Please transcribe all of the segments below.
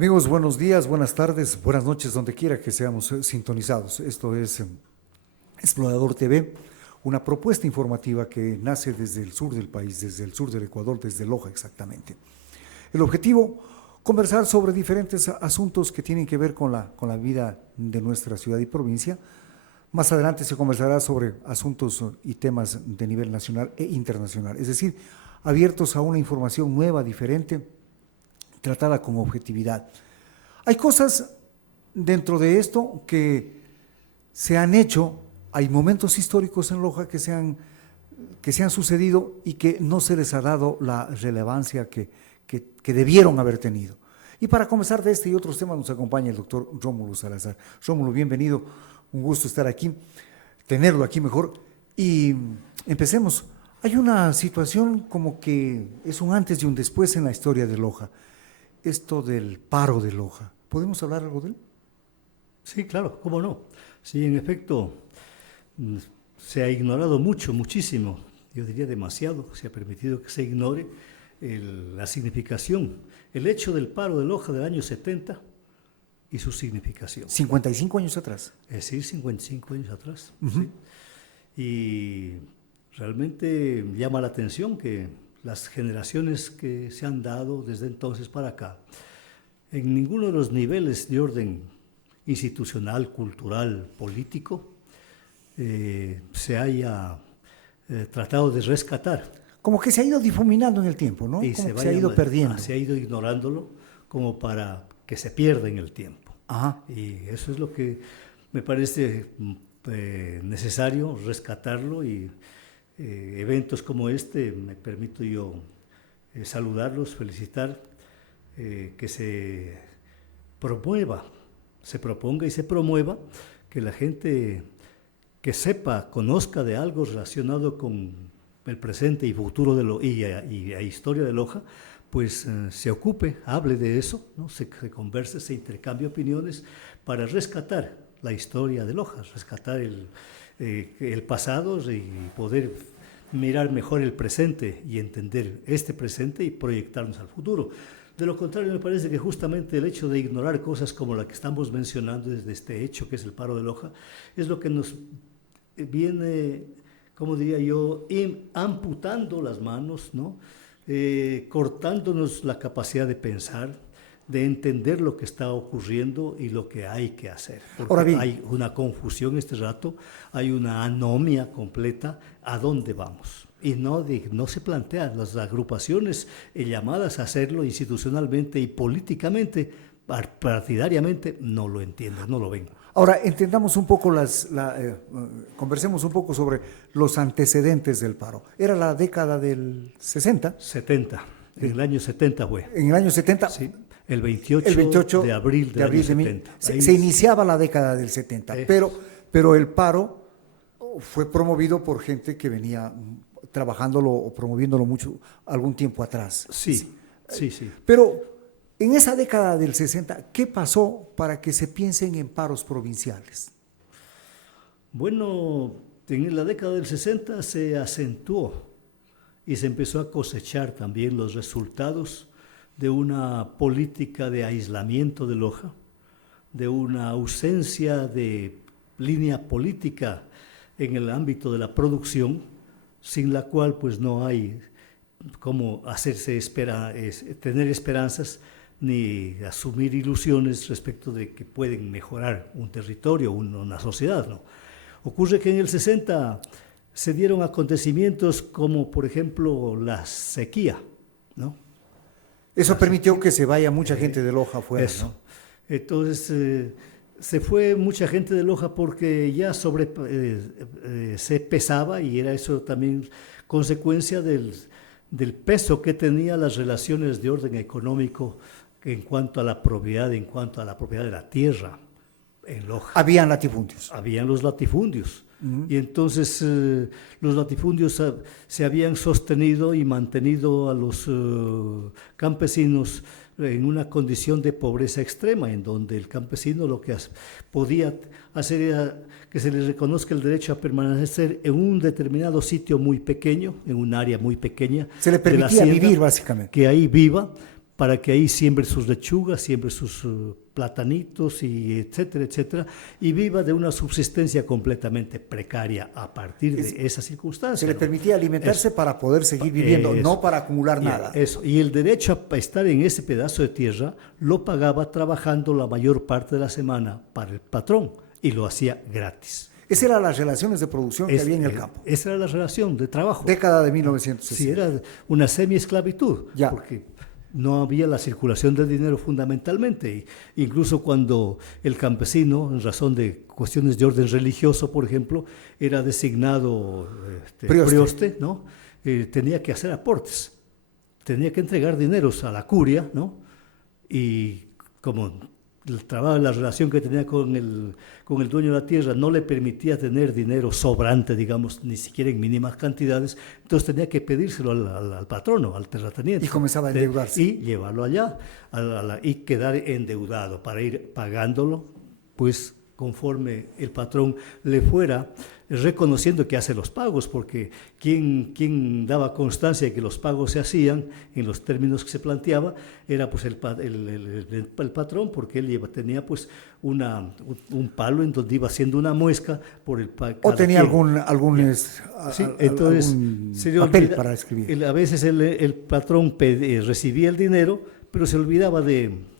Amigos, buenos días, buenas tardes, buenas noches, donde quiera que seamos sintonizados. Esto es Explorador TV, una propuesta informativa que nace desde el sur del país, desde el sur del Ecuador, desde Loja exactamente. El objetivo, conversar sobre diferentes asuntos que tienen que ver con la vida de nuestra ciudad y provincia. Más adelante se conversará sobre asuntos y temas de nivel nacional e internacional, es decir, abiertos a una información nueva, diferente, tratada con objetividad. Hay cosas dentro de esto que se han hecho, hay momentos históricos en Loja que se han sucedido y que no se les ha dado la relevancia que debieron haber tenido. Y para conversar de este y otros temas nos acompaña el doctor Rómulo Salazar. Rómulo, bienvenido, un gusto estar aquí, tenerlo aquí mejor. Y empecemos. Hay una situación como que es un antes y un después en la historia de Loja. Esto del paro de Loja. ¿Podemos hablar algo de él? Sí, claro, cómo no. Sí, en efecto, se ha ignorado muchísimo, yo diría demasiado, se ha permitido que se ignore la significación, el hecho del paro de Loja del año 70 y su significación. 55 años atrás. Es decir, 55 años atrás. Uh-huh. ¿Sí? Y realmente llama la atención que las generaciones que se han dado desde entonces para acá, en ninguno de los niveles de orden institucional, cultural, político, se haya tratado de rescatar. Como que se ha ido difuminando en el tiempo, ¿no? Y se ha ido perdiendo. Se ha ido ignorándolo como para que se pierda en el tiempo. Ajá. Y eso es lo que me parece necesario, rescatarlo, y eventos como este me permito yo saludarlos, felicitar, que se promueva, se proponga y se promueva que la gente que sepa, conozca de algo relacionado con el presente y futuro y historia de Loja, pues se ocupe, hable de eso, ¿no? se converse, se intercambie opiniones para rescatar la historia de Loja, rescatar el pasado y poder mirar mejor el presente y entender este presente y proyectarnos al futuro. De lo contrario, me parece que justamente el hecho de ignorar cosas como la que estamos mencionando desde este hecho, que es el paro de Loja, es lo que nos viene, como diría yo, amputando las manos, ¿no? Cortándonos la capacidad de pensar, de entender lo que está ocurriendo y lo que hay que hacer. Porque hay una confusión este rato, hay una anomia completa a dónde vamos. Y no se plantean las agrupaciones llamadas a hacerlo institucionalmente y políticamente, partidariamente, no lo entienden, no lo ven. Ahora, entendamos un poco conversemos un poco sobre los antecedentes del paro. Era la década del 60. 70, en el año 70 fue. En el año 70. Sí. El 28 de abril del año 70. Se iniciaba la década del 70, pero el paro fue promovido por gente que venía trabajándolo o promoviéndolo mucho algún tiempo atrás. Sí. Pero en esa década del 60, ¿qué pasó para que se piensen en paros provinciales? Bueno, en la década del 60 se acentuó y se empezó a cosechar también los resultados de una política de aislamiento de Loja, de una ausencia de línea política en el ámbito de la producción, sin la cual pues no hay cómo tener esperanzas ni asumir ilusiones respecto de que pueden mejorar un territorio, una sociedad, ¿no? Ocurre que en el 60 se dieron acontecimientos como, por ejemplo, la sequía, ¿no? Eso permitió que se vaya mucha gente de Loja afuera, eso. ¿no? Entonces, se fue mucha gente de Loja porque ya se pesaba, y era eso también consecuencia del peso que tenían las relaciones de orden económico en cuanto a la propiedad de la tierra en Loja. Habían latifundios. Habían los latifundios. Y entonces los latifundios se habían sostenido y mantenido a los campesinos en una condición de pobreza extrema, en donde el campesino lo que podía hacer era que se le reconozca el derecho a permanecer en un determinado sitio muy pequeño, en un área muy pequeña. Se le permitía vivir, básicamente. Que ahí viva, para que ahí siembre sus lechugas, siembre sus platanitos, y etcétera, etcétera, y viva de una subsistencia completamente precaria a partir de esa circunstancia. Se le permitía alimentarse para poder seguir viviendo, no para acumular nada. Eso. Y el derecho a estar en ese pedazo de tierra lo pagaba trabajando la mayor parte de la semana para el patrón, y lo hacía gratis. Esas eran las relaciones de producción que había en el campo. Esa era la relación de trabajo. Década de 1960. Sí, era una semi-esclavitud, porque no había la circulación de dinero fundamentalmente. Incluso cuando el campesino, en razón de cuestiones de orden religioso, por ejemplo, era designado prioste, ¿no? Tenía que hacer aportes, tenía que entregar dineros a la curia, ¿no? Y como el trabajo, la relación que tenía con el dueño de la tierra no le permitía tener dinero sobrante, digamos, ni siquiera en mínimas cantidades, entonces tenía que pedírselo al patrono, al terrateniente. Y comenzaba a endeudarse. Y llevarlo allá y quedar endeudado para ir pagándolo, pues conforme el patrón le fuera reconociendo que hace los pagos, porque quien daba constancia de que los pagos se hacían en los términos que se planteaba era pues el patrón, porque él tenía pues un palo en donde iba haciendo una muesca por el o tenía algún papel para escribir. A veces el patrón recibía el dinero, pero se olvidaba de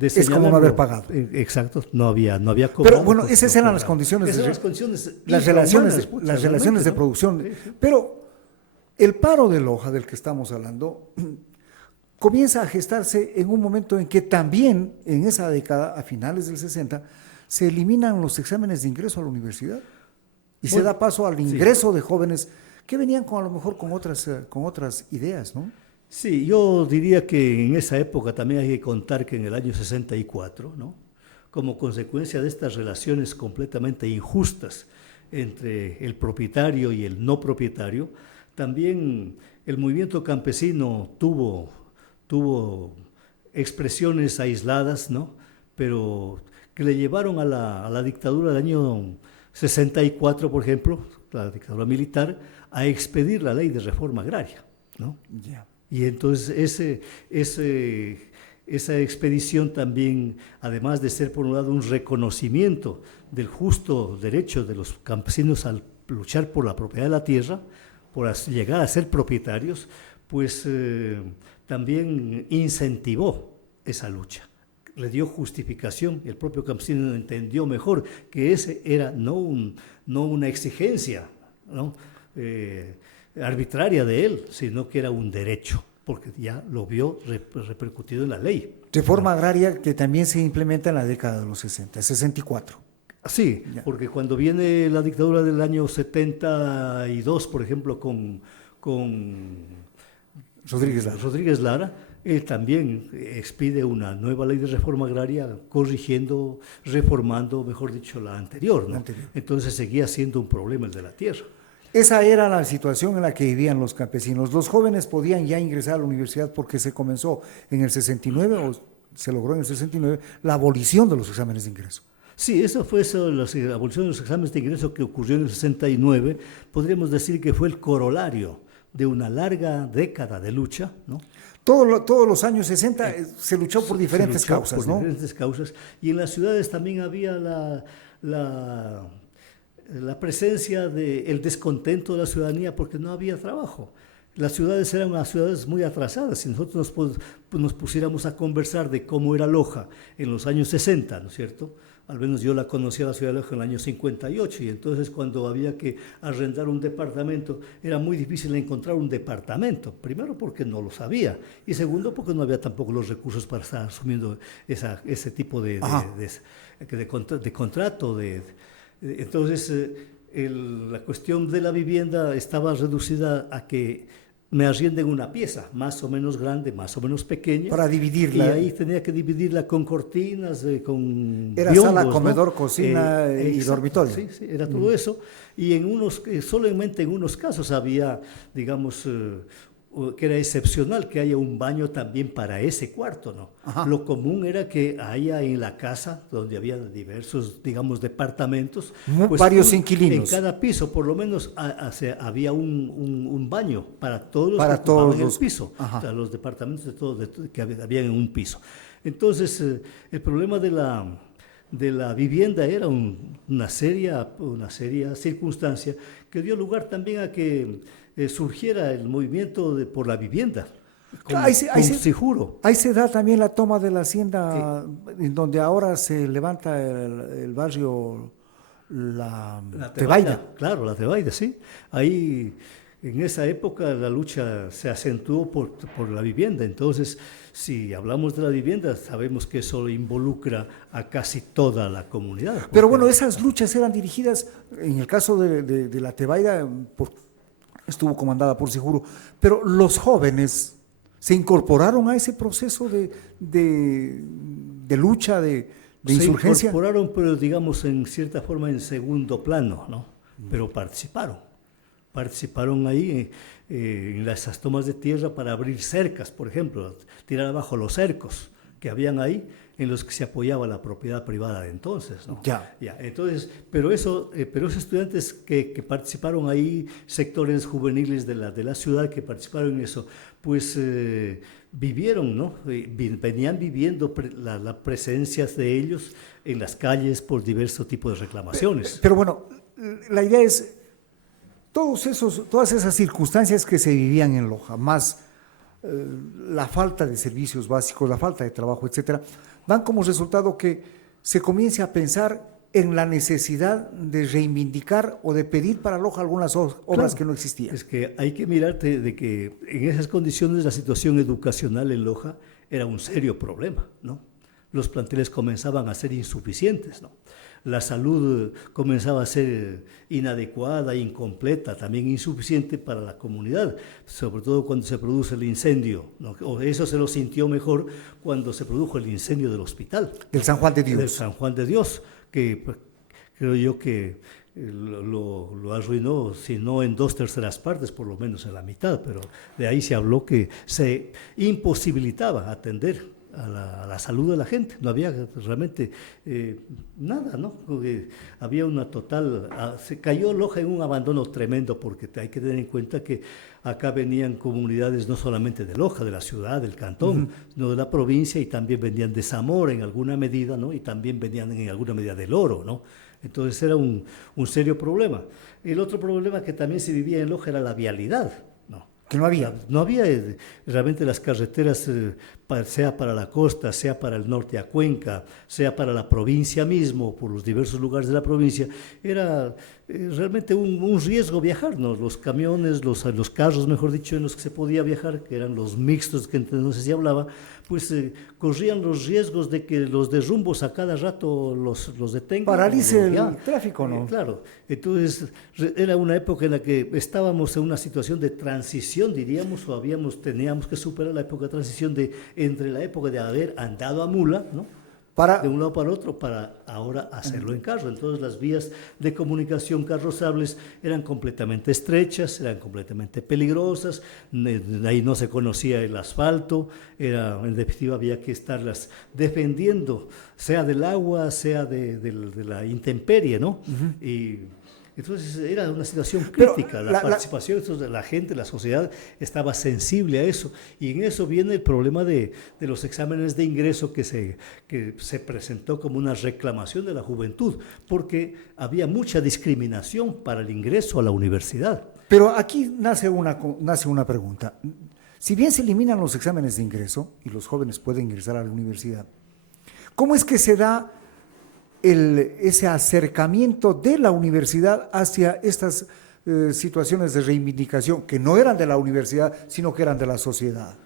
es como no haber pagado. Exacto, no había cobrado. Pero bueno, esas eran las condiciones. Las relaciones de producción. Sí. Pero el paro de Loja del que estamos hablando comienza a gestarse en un momento en que también en esa década, a finales del 60, se eliminan los exámenes de ingreso a la universidad y se da paso al ingreso de jóvenes que venían a lo mejor con otras ideas, ¿no? Sí, yo diría que en esa época también hay que contar que en el año 64, ¿no? Como consecuencia de estas relaciones completamente injustas entre el propietario y el no propietario, también el movimiento campesino tuvo expresiones aisladas, ¿no? Pero que le llevaron a la dictadura del año 64, por ejemplo, la dictadura militar, a expedir la ley de reforma agraria, ¿no? Yeah. Y entonces esa expedición también, además de ser por un lado un reconocimiento del justo derecho de los campesinos al luchar por la propiedad de la tierra, por llegar a ser propietarios, pues también incentivó esa lucha, le dio justificación. El propio campesino entendió mejor que ese era no una exigencia, ¿no? Arbitraria de él, sino que era un derecho, porque ya lo vio repercutido en la ley. Reforma agraria que también se implementa en la década de los 60, 64. Sí, ya. Porque cuando viene la dictadura del año 72, por ejemplo, con Rodríguez Lara, él también expide una nueva ley de reforma agraria corrigiendo, reformando, mejor dicho, la anterior, ¿no? Entonces seguía siendo un problema el de la tierra. Esa era la situación en la que vivían los campesinos. Los jóvenes podían ya ingresar a la universidad porque se comenzó en el 69, o se logró en el 69, la abolición de los exámenes de ingreso. Sí, la abolición de los exámenes de ingreso que ocurrió en el 69, podríamos decir que fue el corolario de una larga década de lucha, ¿no? Todos los años 60 se luchó por diferentes causas, ¿no? Diferentes causas. Y en las ciudades también había la presencia del descontento de la ciudadanía porque no había trabajo. Las ciudades eran unas ciudades muy atrasadas. Si nosotros nos pusiéramos a conversar de cómo era Loja en los años 60, ¿no es cierto? Al menos yo la conocía la ciudad de Loja en el año 58, y entonces cuando había que arrendar un departamento era muy difícil encontrar un departamento, primero porque no lo sabía, y segundo porque no había tampoco los recursos para estar asumiendo ese tipo de contrato. Entonces, la cuestión de la vivienda estaba reducida a que me arrienden una pieza, más o menos grande, más o menos pequeña. Para dividirla. Y ahí tenía que dividirla con cortinas, con era biongos, sala, comedor, ¿no? Cocina y dormitorio. Sí, era todo eso. Y solamente en unos casos había, digamos, que era excepcional que haya un baño también para ese cuarto, ¿no? Ajá. Lo común era que haya en la casa, donde había diversos, digamos, departamentos, Varios inquilinos. en cada piso, por lo menos, había un baño para todos los Para que ocupaban todos los- el piso, Ajá. o sea, los departamentos de todos que había en un piso. Entonces, el problema de la vivienda era una seria circunstancia que dio lugar también a que surgiera el movimiento por la vivienda, con Sijuro. Ahí se da también la toma de la hacienda, en donde ahora se levanta el barrio La Tebaida. Claro, la Tebaida, sí. Ahí, en esa época, la lucha se acentuó por la vivienda. Entonces, si hablamos de la vivienda, sabemos que eso involucra a casi toda la comunidad. Pero bueno, esas luchas eran dirigidas, en el caso de La Tebaida, estuvo comandada por Sijuro, pero los jóvenes se incorporaron a ese proceso de lucha, de insurgencia. Se incorporaron, pero digamos en cierta forma en segundo plano, ¿no? Pero participaron ahí en esas tomas de tierra para abrir cercas, por ejemplo, tirar abajo los cercos que habían ahí, en los que se apoyaba la propiedad privada de entonces, ¿no? Ya. Entonces, pero esos estudiantes que participaron ahí, sectores juveniles de la ciudad que participaron en eso, pues vivieron, ¿no? Venían viviendo la presencia de ellos en las calles por diversos tipos de reclamaciones. Pero bueno, la idea es, todas esas circunstancias que se vivían en Loja, más la falta de servicios básicos, la falta de trabajo, etcétera, dan como resultado que se comience a pensar en la necesidad de reivindicar o de pedir para Loja algunas obras Claro, que no existían. es que hay que mirarte de que en esas condiciones la situación educacional en Loja era un serio problema, ¿no? Los planteles comenzaban a ser insuficientes, ¿no? La salud comenzaba a ser inadecuada, incompleta, también insuficiente para la comunidad, sobre todo cuando se produce el incendio, ¿no? O eso se lo sintió mejor cuando se produjo el incendio del hospital. Del San Juan de Dios. Del San Juan de Dios, que pues, creo yo que lo arruinó, si no en 2/3 partes, por lo menos en la mitad, pero de ahí se habló que se imposibilitaba atender a la salud de la gente, no había realmente nada, ¿no? Había una total, se cayó Loja en un abandono tremendo, porque hay que tener en cuenta que acá venían comunidades no solamente de Loja, de la ciudad, del cantón, sino de la provincia, y también venían de Zamora en alguna medida, ¿no? Y también venían en alguna medida del Oro, ¿no? Entonces era un serio problema. El otro problema que también se vivía en Loja era la vialidad, ¿no? Que no había. No había realmente las carreteras, sea para la costa, sea para el norte a Cuenca, sea para la provincia mismo, por los diversos lugares de la provincia. Era realmente un riesgo viajar, ¿no? Los camiones, los carros, mejor dicho, en los que se podía viajar, que eran los mixtos, que entonces se hablaba, pues corrían los riesgos de que los derrumbos a cada rato los detengan. Paralice el tráfico, ¿no? Claro. Entonces, era una época en la que estábamos en una situación de transición, diríamos, o teníamos que superar la época de transición entre la época de haber andado a mula, ¿no? De un lado para otro, para ahora hacerlo en carro. Entonces las vías de comunicación carrozables eran completamente estrechas, eran completamente peligrosas, ahí no se conocía el asfalto, en definitiva había que estarlas defendiendo, sea del agua, sea de la intemperie, ¿no? Y entonces era una situación crítica. La participación de la gente, la sociedad estaba sensible a eso, y en eso viene el problema de los exámenes de ingreso que se presentó como una reclamación de la juventud, porque había mucha discriminación para el ingreso a la universidad. Pero aquí nace una pregunta. Si bien se eliminan los exámenes de ingreso y los jóvenes pueden ingresar a la universidad, ¿cómo es que se da ese acercamiento de la universidad hacia estas situaciones de reivindicación que no eran de la universidad, sino que eran de la sociedad,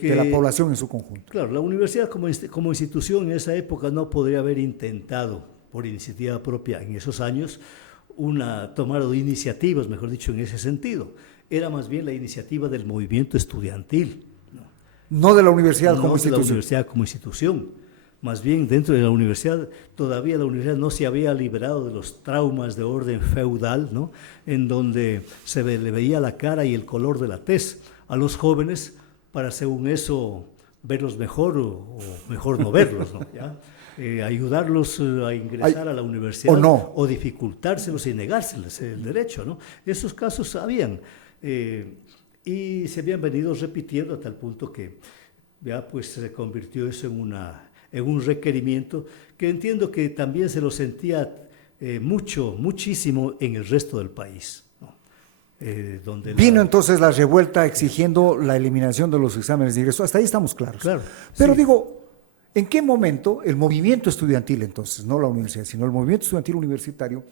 de la población en su conjunto? Claro, la universidad como institución en esa época no podría haber intentado, por iniciativa propia en esos años, tomar iniciativas, mejor dicho, en ese sentido. Era más bien la iniciativa del movimiento estudiantil. No de la universidad como institución. No de la universidad como institución. Más bien, dentro de la universidad, todavía la universidad no se había liberado de los traumas de orden feudal, ¿no? En donde le veía la cara y el color de la tez a los jóvenes para, según eso, verlos mejor o mejor no verlos, ¿no? ¿Ya? Ayudarlos a ingresar a la universidad o dificultárselos y negárseles el derecho, ¿no? Esos casos habían y se habían venido repitiendo hasta el punto que ya pues se convirtió eso en un requerimiento que entiendo que también se lo sentía muchísimo en el resto del país, ¿no? Vino entonces la revuelta exigiendo la eliminación de los exámenes de ingreso. Hasta ahí estamos claros. Claro, pero sí. digo, ¿en qué momento el movimiento estudiantil entonces, no la universidad, sino el movimiento estudiantil universitario,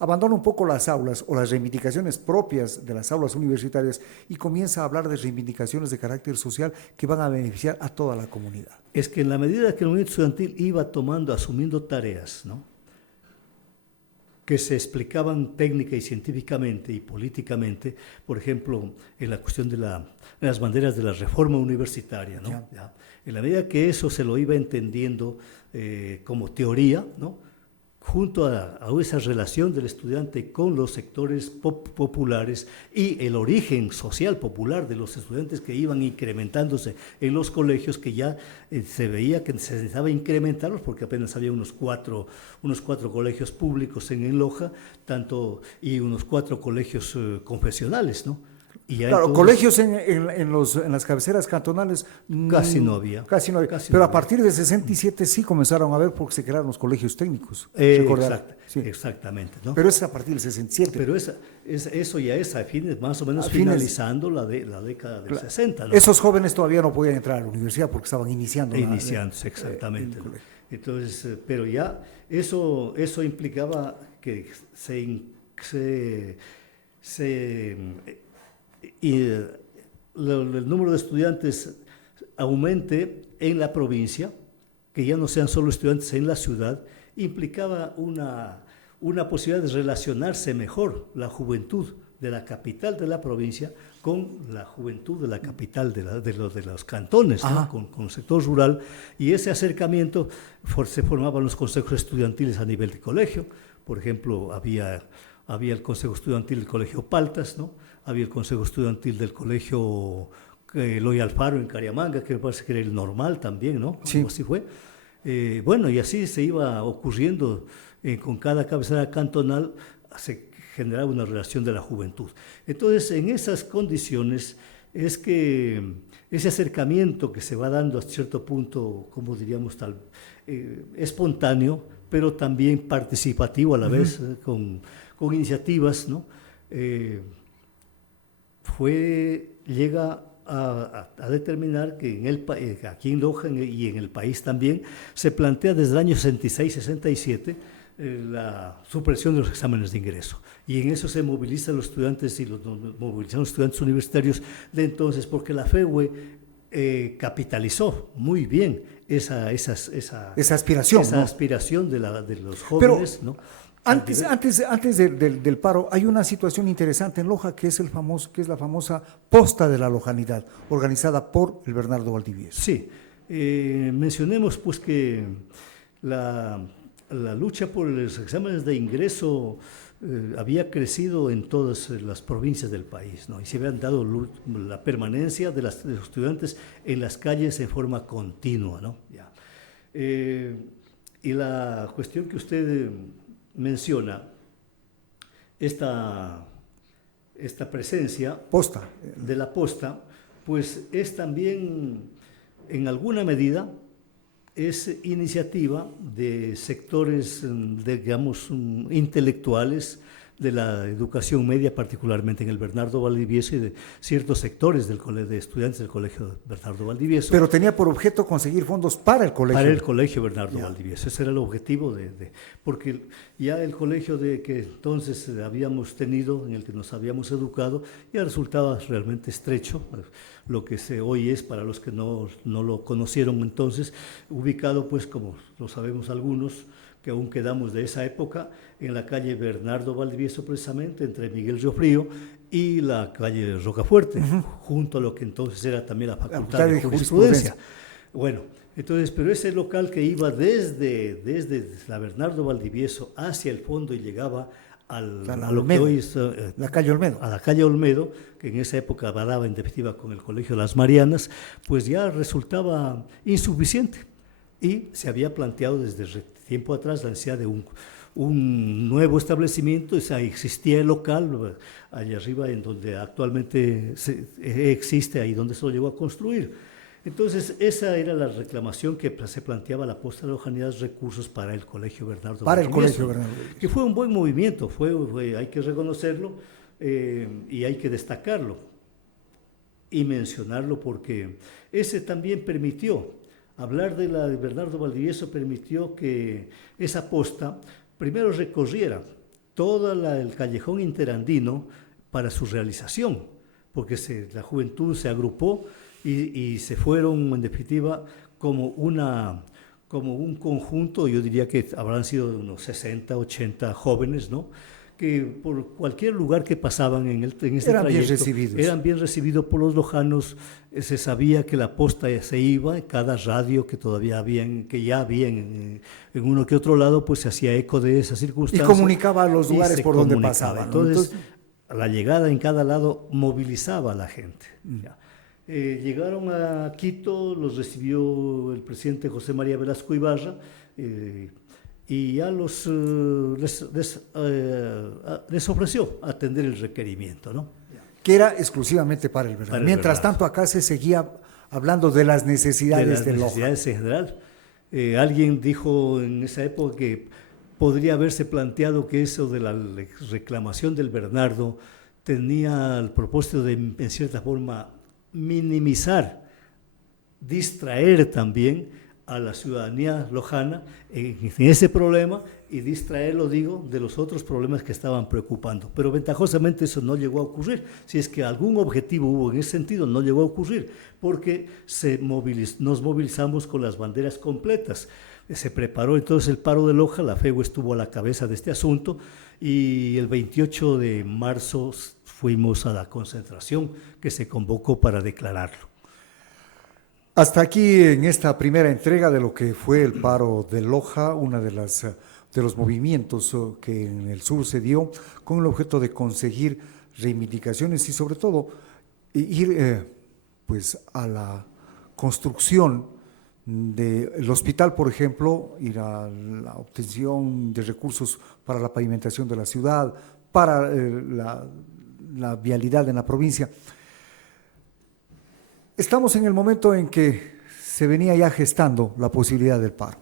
abandona un poco las aulas o las reivindicaciones propias de las aulas universitarias y comienza a hablar de reivindicaciones de carácter social que van a beneficiar a toda la comunidad? Es que en la medida que el movimiento estudiantil iba asumiendo tareas, ¿no?, que se explicaban técnica y científicamente y políticamente, por ejemplo, en la cuestión de las banderas de la reforma universitaria, ¿no? Ya. En la medida que eso se lo iba entendiendo como teoría, ¿no?, junto a esa relación del estudiante con los sectores populares y el origen social popular de los estudiantes que iban incrementándose en los colegios, que ya se veía que se necesitaba incrementarlos porque apenas había unos cuatro colegios públicos en Loja, y unos 4 colegios confesionales, ¿no? Y claro, entonces, colegios en las cabeceras cantonales casi no había. Pero a partir de 67 sí comenzaron a ver porque se crearon los colegios técnicos. Exactamente, ¿no? Pero es a partir del 67. Pero eso ya es a fines, más o menos finalizando la década del 60, ¿no? Esos jóvenes todavía no podían entrar a la universidad porque estaban iniciando. Iniciándose, exactamente. ¿No? Entonces, pero ya eso implicaba que el número de estudiantes aumente en la provincia, que ya no sean solo estudiantes en la ciudad, implicaba una posibilidad de relacionarse mejor la juventud de la capital de la provincia con la juventud de la capital de los cantones, ¿no?, con el sector rural, y ese acercamiento se formaban los consejos estudiantiles a nivel de colegio. Por ejemplo, había el consejo estudiantil del colegio Paltas, ¿no?, había el consejo estudiantil del colegio Eloy Alfaro en Cariamanga, que me parece que era el normal también, ¿no? Sí. Así fue. Bueno, y así se iba ocurriendo con cada cabecera cantonal, se generaba una relación de la juventud. Entonces, en esas condiciones es que ese acercamiento que se va dando a cierto punto, como diríamos, espontáneo, pero también participativo a la vez, con iniciativas, ¿no?, llega a determinar que aquí en Loja y en el país también se plantea desde el año 66-67 la supresión de los exámenes de ingreso. Y en eso se movilizan los estudiantes movilizan los estudiantes universitarios de entonces, porque la FEUE capitalizó muy bien esa aspiración de los jóvenes. Pero, ¿no? Antes del paro, hay una situación interesante en Loja que es la famosa posta de la lojanidad, organizada por el Bernardo Valdivieso. Sí, mencionemos pues que la lucha por los exámenes de ingreso había crecido en todas las provincias del país, ¿no? Y se habían dado la permanencia de los estudiantes en las calles en forma continua, ¿no? Ya. Y la cuestión que usted menciona, esta presencia de la posta, pues es también, en alguna medida, es iniciativa de sectores, digamos, intelectuales de la educación media, particularmente en el Bernardo Valdivieso, y de ciertos sectores de estudiantes del Colegio Bernardo Valdivieso. Pero tenía por objeto conseguir fondos para el colegio. Para el Colegio Bernardo Valdivieso. Ese era el objetivo porque ya el colegio que entonces habíamos tenido, en el que nos habíamos educado, ya resultaba realmente estrecho, lo que hoy es, para los que no lo conocieron entonces, ubicado, pues, como lo sabemos algunos, que aún quedamos de esa época, en la calle Bernardo Valdivieso, precisamente, entre Miguel Riofrío y la calle Rocafuerte, junto a lo que entonces era también la Facultad de Jurisprudencia. Bueno, entonces, pero ese local que iba desde la Bernardo Valdivieso hacia el fondo y llegaba a lo que hoy es la calle Olmedo. A la calle Olmedo, que en esa época daba en definitiva con el Colegio Las Marianas, pues ya resultaba insuficiente y se había planteado desde tiempo atrás la necesidad de un nuevo establecimiento. Existía el local allá arriba en donde actualmente existe, ahí donde se lo llegó a construir. Entonces, esa era la reclamación que se planteaba la Posta de Lojanidad, recursos para el Colegio Bernardo Para el Valdivielso, Colegio Bernardo Valdivielso. que fue un buen movimiento, hay que reconocerlo y hay que destacarlo y mencionarlo, porque ese también permitió, hablar de la de Bernardo Valdivielso permitió que esa posta primero recorriera todo el callejón interandino para su realización, porque la juventud se agrupó y se fueron, en definitiva, como un conjunto. Yo diría que habrán sido unos 60, 80 jóvenes, ¿no?, que por cualquier lugar que pasaban en este eran trayecto, eran bien recibidos por los lojanos. Se sabía que la posta se iba, cada radio que todavía había, que ya había en uno que otro lado, pues se hacía eco de esa circunstancia. Y comunicaba a los lugares por donde pasaba, ¿no? Entonces, la llegada en cada lado movilizaba a la gente. Llegaron a Quito, los recibió el presidente José María Velasco Ibarra, y ya les ofreció atender el requerimiento, ¿no? Que era exclusivamente para el Bernardo. Mientras tanto, acá se seguía hablando de las necesidades de Loja. Necesidades en general. Alguien dijo en esa época que podría haberse planteado que eso de la reclamación del Bernardo tenía el propósito de, en cierta forma, minimizar, distraer también a la ciudadanía lojana en ese problema y distraerlo, digo, de los otros problemas que estaban preocupando. Pero ventajosamente eso no llegó a ocurrir. Si es que algún objetivo hubo en ese sentido, no llegó a ocurrir, porque nos movilizamos con las banderas completas. Se preparó entonces el paro de Loja, la FEU estuvo a la cabeza de este asunto, y el 28 de marzo fuimos a la concentración que se convocó para declararlo. Hasta aquí en esta primera entrega de lo que fue el paro de Loja, una de los movimientos que en el sur se dio con el objeto de conseguir reivindicaciones y sobre todo ir pues a la construcción del hospital, por ejemplo, ir a la obtención de recursos para la pavimentación de la ciudad, para la vialidad en la provincia. Estamos en el momento en que se venía ya gestando la posibilidad del paro.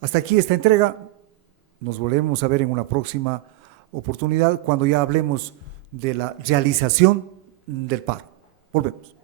Hasta aquí esta entrega. Nos volvemos a ver en una próxima oportunidad cuando ya hablemos de la realización del paro. Volvemos.